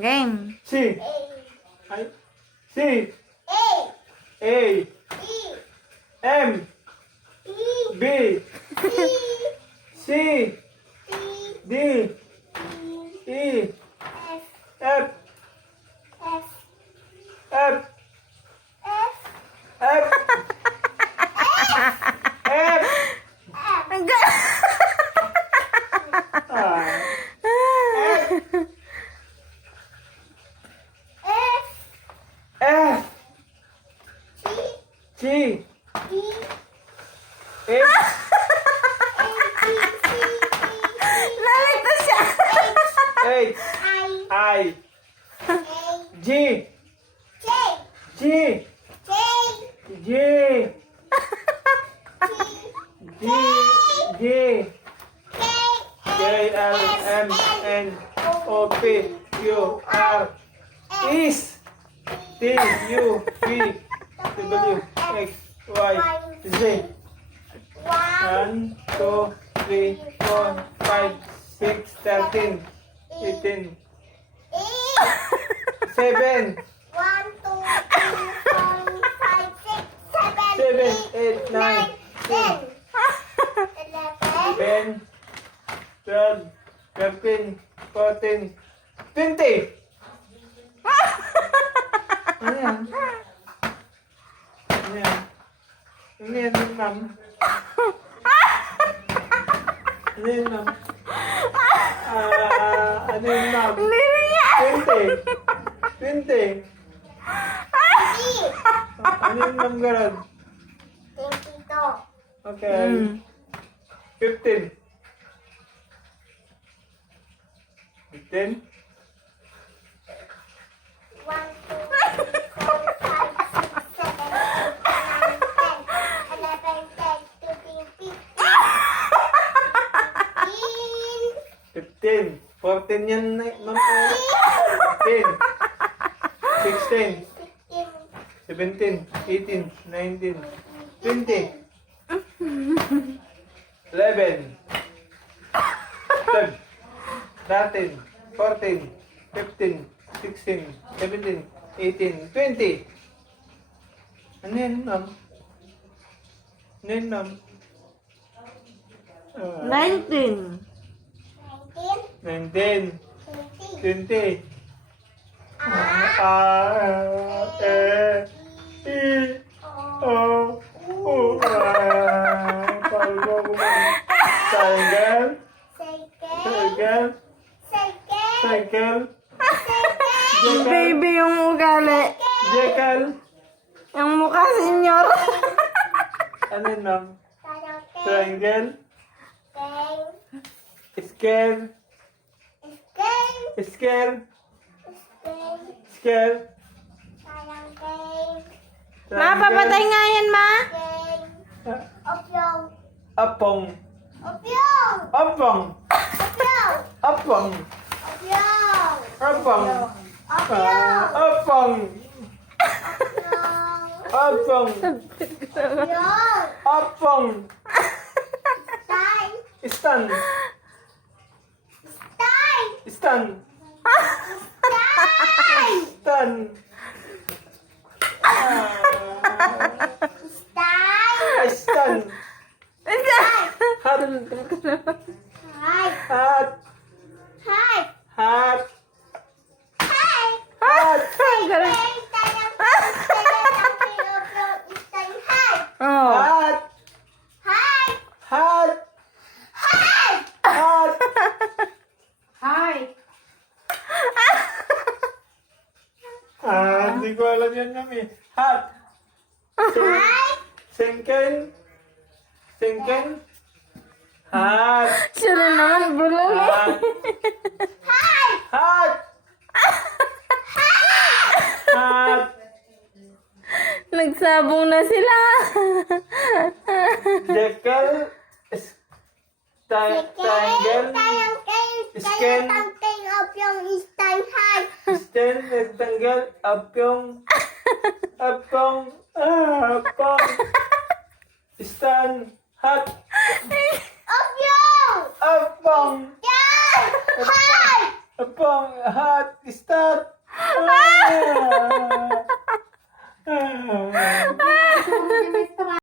Game. C. Ay. C. A. M. B. C. D. E. F. F. F. F. Ang ga- Ah. F. G. H. Nalito siya. H. I. G. G. G. G. G. K. L. M. N. O. P. Q. R. Is. T. U. V. W. X. Y. Z. 1, 2, 3, 4, 5, 6, 13, 18, 7, 7, 8, 9, 10, 11, 12, 13, 14, 20. Ano yan? Ano yan? Ano yan, ma'am? Ano yun, ma'am? Ano yun, ma'am? 20. 20. Ano yun, ma'am, Garod? Okay. 15. 15. 15. 14 yan, ma'am. 15. 16. 17. 18. 19. 20. 11. 12. 13. 14. 15. 16. 17. 18. 20. Ano yan, ma'am? Ano yan, ma'am? 19. 19. 20. E, O, U, Triangle. Cycle. Baby yung ugali. Jekyll. Yung mukha, senyor. Ano yun, ma'am? Triangle. Scale. Scale. Scale. Ma, papatay nga yan, ma. Apong. Apong. Apong. Apong. Apong. Apong. Apong. Stand. Stand. Stand. Stand. Hat. Hat. Hat. Oh. Hat. Hat. Hat. Hindi ko alam yan, mami. Hat. Singken. Singken. Hat. Siya rin naman, bulol eh. Hat. Hat. Nagsabong na sila. Jekyll. Triangle. Scan. Stand. Rectangle. Apyong. Apong. Apong. Stand. Hat. Apong. Pang hot start. Susunod yung may